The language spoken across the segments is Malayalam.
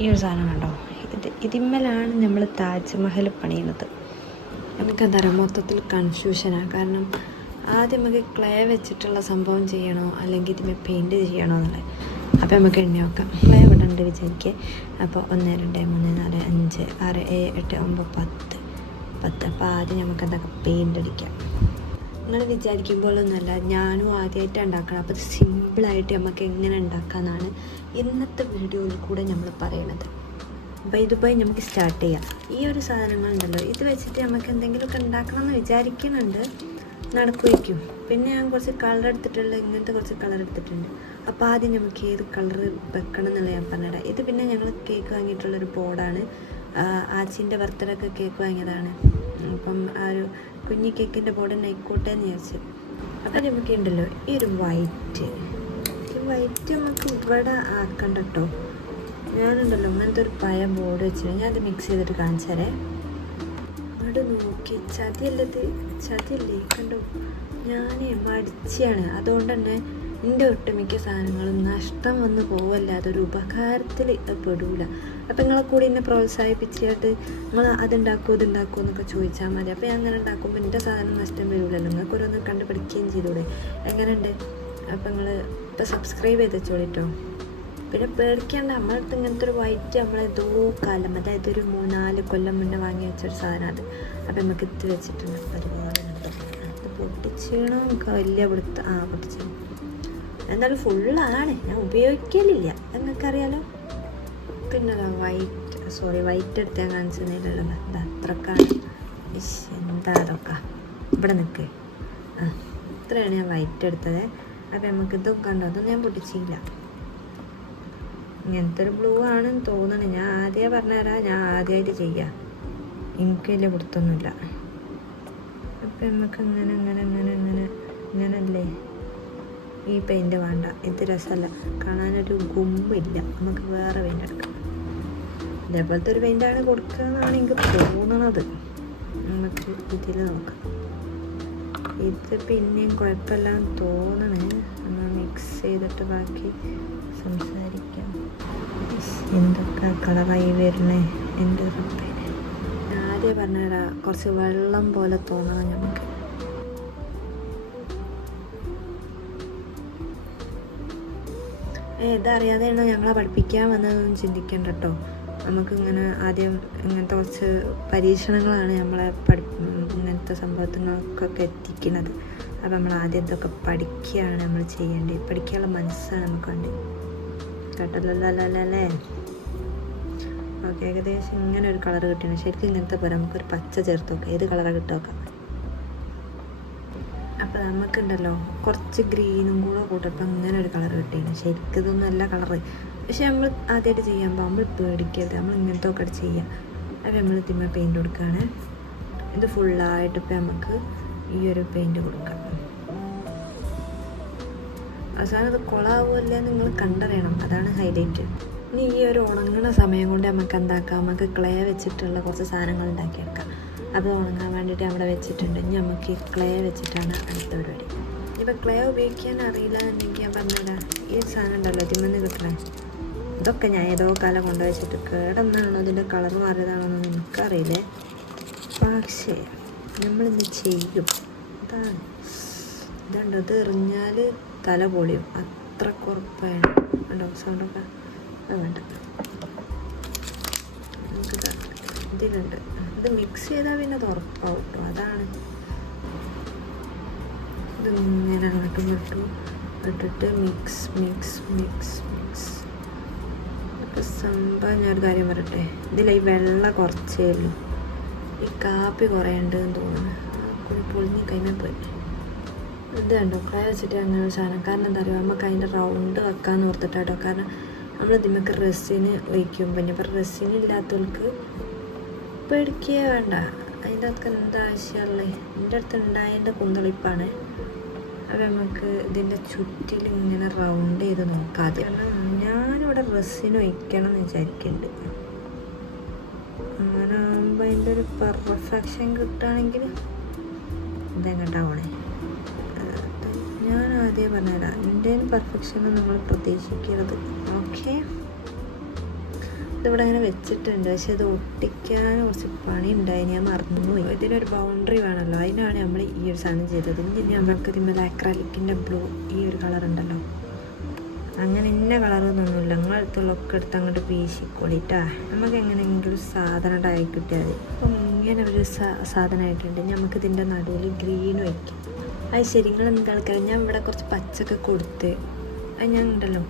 ഈ ഒരു സാധനം കണ്ടോ? ഇത് ഇതിന്മേലാണ് നമ്മൾ താജ്മഹൽ പണിയുന്നത്. നമുക്കെന്താ എന്താ മൊത്തത്തിൽ കൺഫ്യൂഷനാണ് കാരണം ആദ്യം നമുക്ക് ക്ലേ വെച്ചിട്ടുള്ള സംഭവം ചെയ്യണോ? അല്ലെങ്കിൽ ഇതിന്മേൽ പെയിന്റ് ചെയ്യണോ എന്നുള്ളത്. അപ്പോൾ നമുക്ക് എണ്ണി നോക്കാം. ക്ലേ ഇവിടെ വിചാരിക്കുക അപ്പോൾ ഒന്ന് രണ്ട് മൂന്ന് നാല് അഞ്ച് ആറ് ഏഴ് എട്ട് ഒമ്പത് പത്ത് പത്ത്. അപ്പോൾ ആദ്യം നമുക്ക് എന്തൊക്കെ? പെയിന്റ് അടിക്കാം. നിങ്ങൾ വിചാരിക്കുമ്പോഴൊന്നുമല്ല. ഞാനും ആദ്യമായിട്ട് ഉണ്ടാക്കണം അപ്പോൾ സിമ്പിളായിട്ട് നമുക്ക് എങ്ങനെ ഉണ്ടാക്കാമെന്നാണ് ഇന്നത്തെ വീഡിയോയിൽ കൂടെ നമ്മൾ പറയണത്. അപ്പോൾ ദുബായ് നമുക്ക് സ്റ്റാർട്ട് ചെയ്യാം. ഈ ഒരു സാധനങ്ങളുണ്ടല്ലോ ഇത് വെച്ചിട്ട് നമുക്ക് എന്തെങ്കിലുമൊക്കെ ഉണ്ടാക്കണം എന്ന് വിചാരിക്കുന്നുണ്ട്. നടക്കുമായിരിക്കും പിന്നെ ഞാൻ കുറച്ച് കളർ എടുത്തിട്ടുള്ള ഇങ്ങനത്തെ കുറച്ച് കളർ എടുത്തിട്ടുണ്ട്. അപ്പോൾ ആദ്യം നമുക്ക് ഏത് കളർ വെക്കണം എന്നുള്ള ഞാൻ പറഞ്ഞിടാം ഇത് പിന്നെ ഞങ്ങൾ കേക്ക് വാങ്ങിയിട്ടുള്ളൊരു ബോർഡാണ് ആച്ചിന്റെ ബർത്ത്ഡേക്ക് കേക്ക് വാങ്ങിയതാണ്. അപ്പം ആ ഒരു കുഞ്ഞി കേക്കിന്റെ തന്നെ ആയിക്കോട്ടെ എന്ന് വിചാരിച്ചു. അപ്പം നമുക്ക് ഉണ്ടല്ലോ ഈ ഒരു വൈറ്റ്. ഈ വൈറ്റ് നമുക്ക് ഇവിടെ ആക്കണ്ട കേട്ടോ. ഞാനുണ്ടല്ലോ അങ്ങനത്തെ ഒരു പഴയ ബോർഡ് വെച്ചിട്ട് ഞാനത് മിക്സ് ചെയ്തിട്ട് കാണിച്ചു തരാം. അവിടെ നോക്കി. ചതിയല്ലത്. ചതിയല്ലേ? കണ്ടോ? ഞാൻ മടിച്ചാണ്. അതുകൊണ്ട് തന്നെ എന്റെ ഒട്ടുമിക്ക സാധനങ്ങളും നഷ്ടം വന്നു പോവല്ല. അതൊരു ഉപകാരത്തിൽ പെടൂല. അപ്പം നിങ്ങളെ കൂടി എന്നെ പ്രോത്സാഹിപ്പിച്ചിട്ട് നിങ്ങൾ അതുണ്ടാക്കുമോ ഇതുണ്ടാക്കുമോ എന്നൊക്കെ ചോദിച്ചാൽ മതി. അപ്പോൾ ഞാൻ അങ്ങനെ ഉണ്ടാക്കുമ്പോൾ എന്റെ സാധനം നഷ്ടം വരില്ലല്ലോ നിങ്ങൾക്ക് ഓരോന്ന് കണ്ട് പഠിക്കുകയും ചെയ്തൂടെ. എങ്ങനെയുണ്ട്? അപ്പം നിങ്ങൾ ഇപ്പോൾ സബ്സ്ക്രൈബ് ചെയ്ത് വെച്ചോളിട്ടോ പിന്നെ പേടിക്കേണ്ട. നമ്മളടുത്ത് ഇങ്ങനത്തെ ഒരു വൈറ്റ് നമ്മളേതോ കാലം അതായത് ഒരു മൂന്നാൽ കൊല്ലം മുന്നേ വാങ്ങി വെച്ചൊരു സാധനം അത്. അപ്പം നമുക്ക് ഇത് വെച്ചിട്ടുണ്ട്. അതുപോലെ അത് പൊട്ടിച്ചീണോ. വലിയ പിടുത്ത. ആ പൊട്ടിച്ചു എന്നാലും ഫുള്ളാണ് ഞാൻ ഉപയോഗിക്കലില്ല. നിങ്ങൾക്കറിയാലോ? പിന്നെ വൈറ്റ് സോറി വൈറ്റ് എടുത്ത് ഞാൻ കാണിച്ചതില്ലല്ലോ എന്താ അത്രക്കാണ് എന്താ അതൊക്കെ? ഇവിടെ നിൽക്ക് ആ ഇത്രയാണ് ഞാൻ വൈറ്റ് എടുത്തത്. അപ്പം നമുക്ക് ഇതും കണ്ടോ? അതൊന്നും ഞാൻ പൊട്ടിച്ചില്ല. ഇങ്ങനത്തെ ഒരു ബ്ലൂ ആണെന്ന് തോന്നണം. ഞാൻ ആദ്യമേ പറഞ്ഞുതരാം ഞാൻ ആദ്യമായിട്ട് ചെയ്യാം. എനിക്ക് വലിയ പിടുത്തൊന്നുമില്ല. അപ്പം നമുക്ക് അങ്ങനെ അങ്ങനെ അങ്ങനെ അങ്ങനെ അങ്ങനല്ലേ ഈ പെയിന്റ് വേണ്ട. ഇത് രസമല്ല. കാണാനൊരു ഗുമ്പില്ല. നമുക്ക് വേറെ പെയിന്റ് എടുക്കാം. ഇതേപോലത്തെ ഒരു പെയിന്റാണ് കൊടുക്കുക എന്നാണ് എനിക്ക് തോന്നുന്നത് നമുക്ക് ഇതിൽ നോക്കാം. ഇത് പിന്നെയും കുഴപ്പമില്ലാന്ന് തോന്നണേ. നമ്മൾ മിക്സ് ചെയ്തിട്ട് ബാക്കി സംസാരിക്കാം. എന്തൊക്കെ കളറായി വരണേ എന്റെ റബ്ബേ. ഞാൻ ആദ്യം പറഞ്ഞാടാ കുറച്ച് വെള്ളം പോലെ തോന്നണം നമുക്ക് ഇതറിയാതെയാണോ ഞങ്ങളെ പഠിപ്പിക്കാൻ വന്നതെന്ന് ചിന്തിക്കണ്ട കേട്ടോ നമുക്കിങ്ങനെ ആദ്യം ഇങ്ങനത്തെ കുറച്ച് പരീക്ഷണങ്ങളാണ് നമ്മളെ പഠി ഇങ്ങനത്തെ സംഭവത്തിനൊക്കെ എത്തിക്കുന്നത്. അപ്പം നമ്മൾ ആദ്യം ഇതൊക്കെ പഠിക്കുകയാണ് നമ്മൾ ചെയ്യേണ്ടത്. പഠിക്കാനുള്ള മനസ്സാണ് നമുക്ക് വേണ്ടത്. കേട്ടല്ലേ ഓക്കെ ഏകദേശം ഇങ്ങനെ ഒരു കളർ കിട്ടിയാണ് ശരിക്കും ഇങ്ങനത്തെ പോലെ നമുക്കൊരു പച്ച ചേർത്ത് നോക്കാം ഏത് കളറാണ് കിട്ടുമൊക്കെ അപ്പോൾ നമുക്കുണ്ടല്ലോ കുറച്ച് ഗ്രീനും കൂടെ കൂട്ടപ്പോൾ ഇങ്ങനെ ഒരു കളർ കിട്ടിയാണ് ശരിക്കും ഇതൊന്നും അല്ല കളറ്. പക്ഷെ നമ്മൾ ആദ്യമായിട്ട് ചെയ്യുമ്പോൾ നമ്മൾ പേടിക്കരുത്. നമ്മൾ ഇങ്ങനത്തെ ഒക്കെ ചെയ്യാം. അപ്പം നമ്മൾ തിമ്മ പെയിന്റ് കൊടുക്കുകയാണ് ഇത് ഫുള്ളായിട്ട് ഇപ്പം നമുക്ക് ഈ ഒരു പെയിന്റ് കൊടുക്കാം. അവസാനം അത് കൊളാവുമല്ലേ നിങ്ങൾ കണ്ടറിയണം. അതാണ് ഹൈലൈറ്റ് ഇനി ഈ ഒരു ഉണങ്ങണ സമയം കൊണ്ട് നമുക്ക് എന്താക്കാം? നമുക്ക് ക്ലേ വെച്ചിട്ടുള്ള കുറച്ച് സാധനങ്ങൾ ഉണ്ടാക്കിയെടുക്കാം. അത് ഉണങ്ങാൻ വേണ്ടിയിട്ട് അവിടെ വെച്ചിട്ടുണ്ട്. ഇനി നമുക്ക് ഈ ക്ലേ വെച്ചിട്ടാണ് അടുത്ത പരിപാടി. ഇപ്പം ക്ലേ ഉപയോഗിക്കാൻ അറിയില്ല എന്നുണ്ടെങ്കിൽ ഞാൻ പറഞ്ഞുതരാം. ഈ സാധനം ഉണ്ടല്ലോ തിമ്മന്ന് കിട്ടണേ. ഇതൊക്കെ ഞാൻ ഏതോ കാലം കൊണ്ടുവച്ചിട്ട് കേടെന്നാണോ അതിന്റെ കളർ മാറിയതാണോ എന്ന് എനിക്കറിയില്ലേ. പക്ഷേ നമ്മളിന്ന് ചെയ്യും? അതാണ്. ഇതുണ്ട്? അത് എറിഞ്ഞാൽ തല പൊളിയും. അത്ര കുറപ്പാണ്. ഉണ്ടോ സൗണ്ടൊക്കെ അത് വേണ്ട. ഇതിലുണ്ട്. ഇത് മിക്സ് ചെയ്താൽ പിന്നെ അത് കേട്ടോ. അതാണ്. ഇതിങ്ങനെ അങ്ങോട്ടും ഇങ്ങോട്ടും ഇട്ടിട്ട് മിക്സ് മിക്സ് മിക്സ് സംഭവം ഞാനൊരു കാര്യം പറയട്ടെ? ഇതിൽ ഈ വെള്ള കുറച്ചേ ഉള്ളൂ. ഈ കാപ്പി കുറേ ഉണ്ട് എന്ന് തോന്നുന്നു. പൊളിഞ്ഞ് കഴിഞ്ഞാൽ പോയി. ഇത് കണ്ടോ? കുറേ വെച്ചിട്ട് അങ്ങനെ സാധനം. കാരണം എന്താ പറയുക നമുക്ക് അതിന്റെ റൗണ്ട് വെക്കാമെന്ന് ഓർത്തിട്ടാട്ടോ. കാരണം നമ്മൾ ഇതിമൊക്കെ റെസിന് ഒഴിക്കും. പിന്നെ ഇപ്പം റെസിന് ഇല്ലാത്തവർക്ക് പേടിക്കേ വേണ്ട. അതിന്റെ അതൊക്കെ എന്താ ആവശ്യമുള്ളത് എന്റെ അടുത്ത് ഉണ്ടായതിന്റെ കുന്തളിപ്പാണ്. അപ്പം നമുക്ക് ഇതിന്റെ ചുറ്റിൽ ഇങ്ങനെ റൗണ്ട് ചെയ്ത് നോക്കാം ആദ്യം. കാരണം ഡ്രസ്സിന് ഒഴിക്കണം എന്ന് വിചാരിക്കുന്നുണ്ട് അങ്ങനെ ആകുമ്പോൾ അതിന്റെ ഒരു പെർഫെക്ഷൻ കിട്ടുകയാണെങ്കിൽ ഇതെങ്ങോട്ടാവണേ ഞാൻ ആദ്യം പറഞ്ഞുതരാം. എന്റെ പെർഫെക്ഷൻ നിങ്ങൾ പ്രതീക്ഷിക്കരുത്. ഓക്കെ ഇതിവിടെ അങ്ങനെ വെച്ചിട്ടുണ്ട്. പക്ഷെ ഇത് ഒട്ടിക്കാൻ കുറച്ച് പണി ഉണ്ടായി ഞാൻ മറന്നുപോയി. ഇതിനൊരു ബൗണ്ടറി വേണമല്ലോ. അതിനാണ് നമ്മൾ ഈ ഒരു സാധനം ചെയ്തത്. ഇനി നമ്മൾക്ക് ഇതിന്മേൽ അക്രാലിക്കിന്റെ ബ്ലൂ ഈ ഒരു കളർ ഉണ്ടല്ലോ. അങ്ങനെ ഇന്ന കളറൊന്നുമില്ല. നിങ്ങളടുത്തുള്ളൊക്കെ എടുത്ത് അങ്ങോട്ട് വീശിക്കൊള്ളിട്ടാ. നമുക്ക് എങ്ങനെയെങ്കിലും ഒരു സാധനം ഉണ്ടായി കിട്ടിയാൽ മതി. അപ്പം ഇങ്ങനെ ഒരു സാധനം സാധനമായിട്ടുണ്ട് നമുക്ക് ഇതിന്റെ നടുവിൽ ഗ്രീൻ വയ്ക്കും. അത് ശരി നിങ്ങൾ എന്ത് ആൾക്കാർ ഞാൻ ഇവിടെ കുറച്ച് പച്ചൊക്കെ കൊടുത്ത് അത് ഞാൻ ഉണ്ടല്ലോ.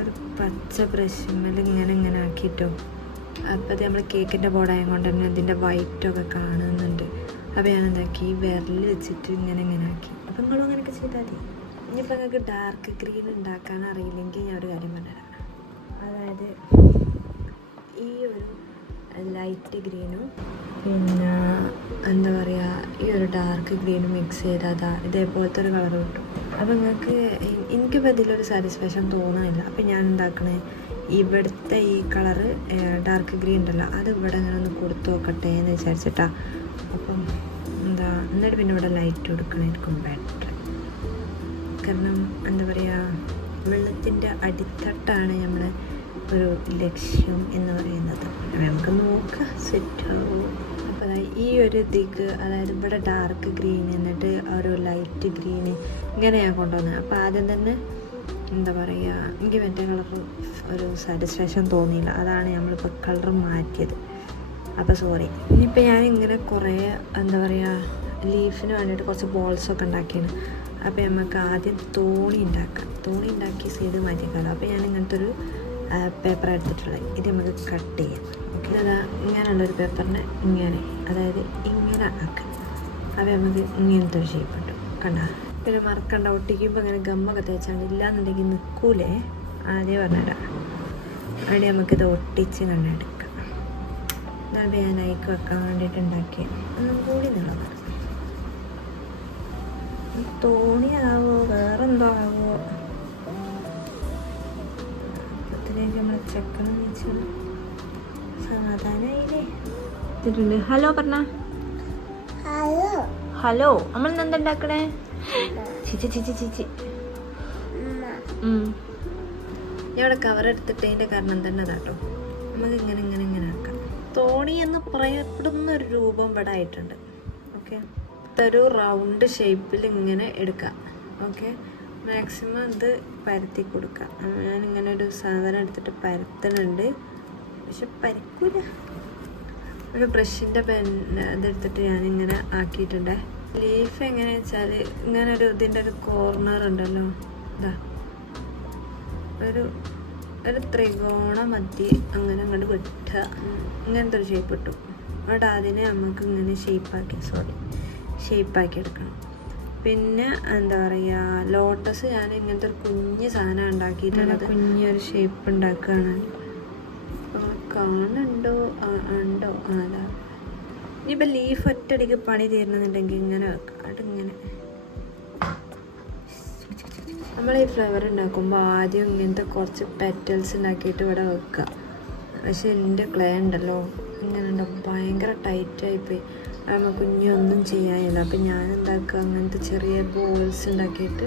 ഒരു പച്ച ബ്രഷ്മേൽ ഇങ്ങനെ ഇങ്ങനെ ആക്കിയിട്ടോ. അപ്പോൾ അത് നമ്മൾ കേക്കിന്റെ ബോർഡായ കൊണ്ട് തന്നെ ഇതിന്റെ വൈറ്റൊക്കെ കാണുന്നുണ്ട്. അപ്പോൾ ഞാൻ എന്താക്കി? വിരൽ വെച്ചിട്ട് ഇങ്ങനെ ഇങ്ങനെ ആക്കി. അപ്പം നിങ്ങളും അങ്ങനെയൊക്കെ ചെയ്താൽ മതി. ഇനിയിപ്പോൾ നിങ്ങൾക്ക് ഡാർക്ക് ഗ്രീൻ ഉണ്ടാക്കാൻ അറിയില്ലെങ്കിൽ ഞാൻ ഒരു കാര്യം പറഞ്ഞുതരാം. അതായത് ഈ ഒരു ലൈറ്റ് ഗ്രീനും പിന്നെ എന്താ പറയുക ഈ ഒരു ഡാർക്ക് ഗ്രീനും മിക്സ് ചെയ്താൽ അതാ ഇതേപോലത്തെ ഒരു കളർ കിട്ടും. അപ്പോൾ നിങ്ങൾക്ക് എനിക്കിപ്പോൾ ഇതിലൊരു സാറ്റിസ്ഫാക്ഷൻ തോന്നുന്നില്ല അപ്പോൾ ഞാൻ എന്താക്കണേ ഇവിടുത്തെ ഈ കളറ് ഡാർക്ക് ഗ്രീൻ ഉണ്ടല്ലോ അത് ഇവിടെ ഇങ്ങനെ ഒന്ന് കൊടുത്തു നോക്കട്ടെ എന്ന് വിചാരിച്ചിട്ടാ. അപ്പം എന്താ എന്നിട്ട് പിന്നെ ഇവിടെ ലൈറ്റ് കൊടുക്കണമായിരിക്കും ബെറ്റർ കാരണം എന്താ പറയുക വെള്ളത്തിന്റെ അടിത്തട്ടാണ് നമ്മുടെ ഒരു ലക്ഷ്യം എന്ന് പറയുന്നത്. നമുക്ക് നോക്കാം സെറ്റാവോ അപ്പോൾ ഈ ഒരു ഇതിക്ക് അതായത് ഇവിടെ ഡാർക്ക് ഗ്രീൻ എന്നിട്ട് ഒരു ലൈറ്റ് ഗ്രീൻ ഇങ്ങനെ ഞാൻ കൊണ്ടുവന്നത് അപ്പോൾ ആദ്യം തന്നെ എന്താ പറയുക എനിക്ക് മറ്റേ കളർ ഒരു സാറ്റിസ്ഫാക്ഷൻ തോന്നിയില്ല. അതാണ് നമ്മളിപ്പോൾ കളർ മാറ്റിയത്. അപ്പോൾ സോറി ഇനിയിപ്പോൾ ഞാൻ ഇങ്ങനെ കുറേ എന്താ പറയുക ലീഫിന് വേണ്ടിയിട്ട് കുറച്ച് ബോൾസൊക്കെ ഉണ്ടാക്കിയാണ് അപ്പോൾ നമുക്ക് ആദ്യം തോണി ഉണ്ടാക്കാം. തോണി ഉണ്ടാക്കി സൈഡ് മാറ്റിയേക്കാം അപ്പോൾ ഞാൻ ഇങ്ങനത്തെ ഒരു പേപ്പർ എടുത്തിട്ടുള്ളത്. ഇത് നമുക്ക് കട്ട് ചെയ്യാം. ഓക്കെ അതാ ഇങ്ങനെയുള്ളൊരു പേപ്പറിനെ ഇങ്ങനെ അതായത് ഇങ്ങനെ ആക്കാം. അപ്പോൾ നമുക്ക് ഇങ്ങനത്തെ ഒരു ഷേപ്പ് ഉണ്ട്. കണ്ട? പിന്നെ മറക്കണ്ട ഒട്ടിക്കുമ്പോൾ ഇങ്ങനെ ഗമ്മൊക്കെ തേച്ചാണ്ട് ഇല്ലാന്നുണ്ടെങ്കിൽ നിൽക്കൂലേ ആദ്യം പറഞ്ഞിടാം അവിടെ നമുക്കിത് ഒട്ടിച്ച് കണ്ടെടുക്കാം ഞാൻ അയക്ക് വെക്കാൻ വേണ്ടിയിട്ട് ഉണ്ടാക്കിയ. ഒന്നും കൂടി നീളമാണ് തോണിയാവോ? വേറെന്തോ ആവോ അപ്പത്തിലേക്ക് നമ്മളെ ചെക്കണം വെച്ചാൽ സമാധാനായില്ലേ? ഇതിട്ടുണ്ട് ഹലോ പറഞ്ഞ. ഹലോ. ഹലോ നമ്മൾ ഇന്ന് ചിച്ചി ചിച്ചി ചിച്ചി. ഇവിടെ കവർ എടുത്തിട്ടതിന്റെ കാരണം തന്നെ അതാട്ടോ നമുക്ക് ഇങ്ങനെ ഇങ്ങനെ ഇങ്ങനെ ആക്കാം. തോണി എന്ന് പറയപ്പെടുന്ന ഒരു രൂപം ഇവിടെ ആയിട്ടുണ്ട്. ഓക്കെ ഒരു റൗണ്ട് ഷേപ്പിൽ ഇങ്ങനെ എടുക്കാം. ഓക്കെ മാക്സിമം ഇത് പരത്തി കൊടുക്കാം. ഞാൻ ഇങ്ങനെ ഒരു സാധനം എടുത്തിട്ട് പരത്തണുണ്ട്. പക്ഷെ പരക്കൂല. ഒരു ബ്രഷിന്റെ പെൻ ഇതെടുത്തിട്ട് ഞാനിങ്ങനെ ആക്കിയിട്ടുണ്ട്. ലീഫ് എങ്ങനെയാ വെച്ചാൽ ഇങ്ങനെ ഒരു ഇതിന്റെ ഒരു കോർണർ ഉണ്ടല്ലോ. ഇതാ ഒരു ഒരു ത്രികോണ മധ്യ അങ്ങനെ അങ്ങോട്ട് വെട്ടുക ഇങ്ങനത്തെ ഒരു ഷേപ്പ് ഇട്ടു എന്നിട്ട് അതിനെ നമുക്ക് ഇങ്ങനെ ഷേപ്പാക്കി സോറി ഷേപ്പാക്കി എടുക്കണം പിന്നെ എന്താ പറയുക ലോട്ടസ് ഞാൻ ഇങ്ങനത്തെ ഒരു കുഞ്ഞ് സാധനം ഉണ്ടാക്കിയിട്ടുള്ളത് കുഞ്ഞൊരു ഷേപ്പ് ഉണ്ടാക്കുകയാണ്. കാണുന്നുണ്ടോ? ഉണ്ടോ? അതാ. ഇനിയിപ്പോൾ ലീഫ് ഒറ്റയടിക്ക് പണി തീരണമെന്നുണ്ടെങ്കിൽ ഇങ്ങനെ വെക്കാം. അതിങ്ങനെ. നമ്മൾ ഈ ഫ്ലവർ ഉണ്ടാക്കുമ്പോൾ ആദ്യം ഇങ്ങനത്തെ കുറച്ച് പെറ്റൽസ് ഉണ്ടാക്കിയിട്ട് ഇവിടെ വെക്കുക. പക്ഷേ എന്റെ ക്ലേ ഉണ്ടല്ലോ. ഇങ്ങനെ ഉണ്ടോ ഭയങ്കര ടൈറ്റായിപ്പോയി നമ്മൾ കുഞ്ഞൊന്നും ചെയ്യാനില്ല. അപ്പം ഞാൻ എന്താക്കുക അങ്ങനത്തെ ചെറിയ ബോൾസ് ഉണ്ടാക്കിയിട്ട്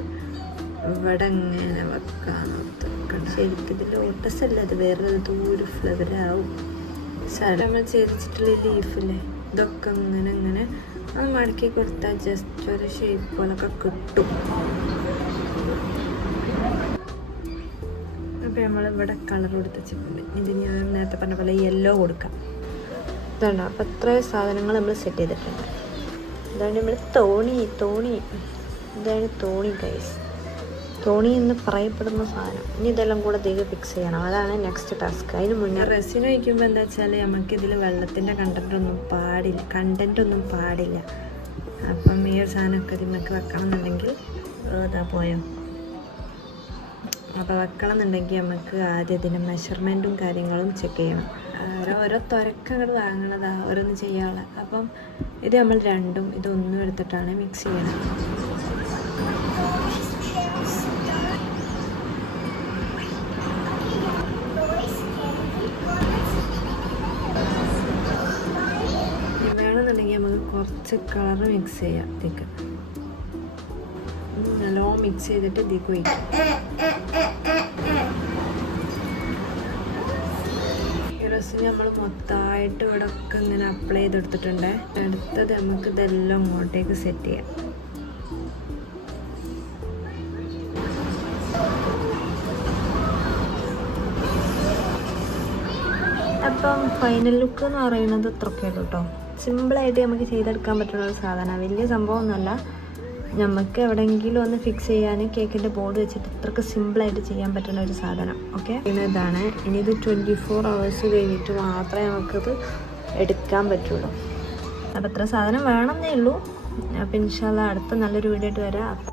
ഇവിടെ ഇങ്ങനെ വെക്കാൻ ശരിക്കും ഇത് ലോട്ടസ് അല്ല? അത് വേറെ ദൂര ഫ്ലവറാവും സാരം നമ്മൾ ചേരിച്ചിട്ടുള്ള ലീഫില്ലേ ഇതൊക്കെ അങ്ങനെ അങ്ങനെ അത് മടക്കി കൊടുത്താൽ ജസ്റ്റ് ഒരു ഷേപ്പ് പോലൊക്കെ കിട്ടും. അപ്പോൾ നമ്മൾ ഇവിടെ കളർ കൊടുത്ത് വെച്ചിട്ടുണ്ട്. ഇത് ഞാൻ നേരത്തെ പറഞ്ഞ പോലെ യെല്ലോ കൊടുക്കാം. ഇതാണ് അപ്പോൾ ഇത്രയും സാധനങ്ങൾ നമ്മൾ സെറ്റ് ചെയ്തിട്ടുണ്ട്. ഇതാണ് നമ്മൾ തോണി തോണി. ഇതാണ് തോണി ഗൈസ് തോണി എന്ന് പറയപ്പെടുന്ന സാധനം. ഇനി ഇതെല്ലാം കൂടെ ദൈവം ഫിക്സ് ചെയ്യണം. അതാണ് നെക്സ്റ്റ് ടാസ്ക് അതിന് മുന്നേ റെസിന് വയ്ക്കുമ്പോൾ എന്താ വെച്ചാൽ നമുക്കിതിൽ വെള്ളത്തിന്റെ കണ്ടന്റ് ഒന്നും പാടില്ല. കണ്ടന്റ് ഒന്നും പാടില്ല. അപ്പം ഈ ഒരു സാധനമൊക്കെ ഇതിമൊക്കെ വെക്കണം എന്നുണ്ടെങ്കിൽ പോയോ? അപ്പോൾ വെക്കണം എന്നുണ്ടെങ്കിൽ നമുക്ക് ആദ്യം ഇതിന്റെ മെഷർമെന്റും കാര്യങ്ങളും ചെക്ക് ചെയ്യണം. ഓരോ ഓരോ തുരക്കം അങ്ങോട്ട് വാങ്ങണതാ ഓരോന്ന് ചെയ്യാനുള്ള. അപ്പം ഇത് നമ്മൾ രണ്ടും ഇതൊന്നും എടുത്തിട്ടാണ് മിക്സ് ചെയ്യണത്. വേണമെന്നുണ്ടെങ്കിൽ നമുക്ക് കുറച്ച് കളർ മിക്സ് ചെയ്യാം ഇതിക്ക്. മിക്സ് ചെയ്തിട്ട് ഇതിലേക്ക് വയ്ക്കും ഡ്രസ്സ് നമ്മൾ മൊത്തമായിട്ട് ഇവിടെ ഒക്കെ ഇങ്ങനെ അപ്ലൈ ചെയ്തെടുത്തിട്ടുണ്ട്. അടുത്തത് നമുക്ക് ഇതെല്ലാം ഇങ്ങോട്ടേക്ക് സെറ്റ് ചെയ്യാം. അപ്പം ഫൈനൽ ലുക്ക് എന്ന് പറയുന്നത് ഇത്രയൊക്കെ ഉള്ളൂ കേട്ടോ സിമ്പിളായിട്ട് നമുക്ക് ചെയ്തെടുക്കാൻ പറ്റുന്ന ഒരു സാധനമാണ്. വലിയ സംഭവമൊന്നുമല്ല. നമുക്ക് എവിടെയെങ്കിലും ഒന്ന് ഫിക്സ് ചെയ്യാൻ കേക്കിന്റെ ബോർഡ് വെച്ചിട്ട് ഇത്രക്ക് സിമ്പിളായിട്ട് ചെയ്യാൻ പറ്റുന്ന ഒരു സാധനം ഓക്കെ ഇതാണ്. ഇനി ഇത് ട്വന്റി ഫോർ അവേഴ്സ് കഴിഞ്ഞിട്ട് മാത്രമേ നമുക്കിത് എടുക്കാൻ പറ്റുള്ളൂ. അപ്പോൾ ഇത്ര സാധനം വേണമെന്നേ ഉള്ളൂ. അപ്പം ഇൻഷാല്ല അടുത്ത നല്ലൊരു വീഡിയോ ആയിട്ട് വരാം.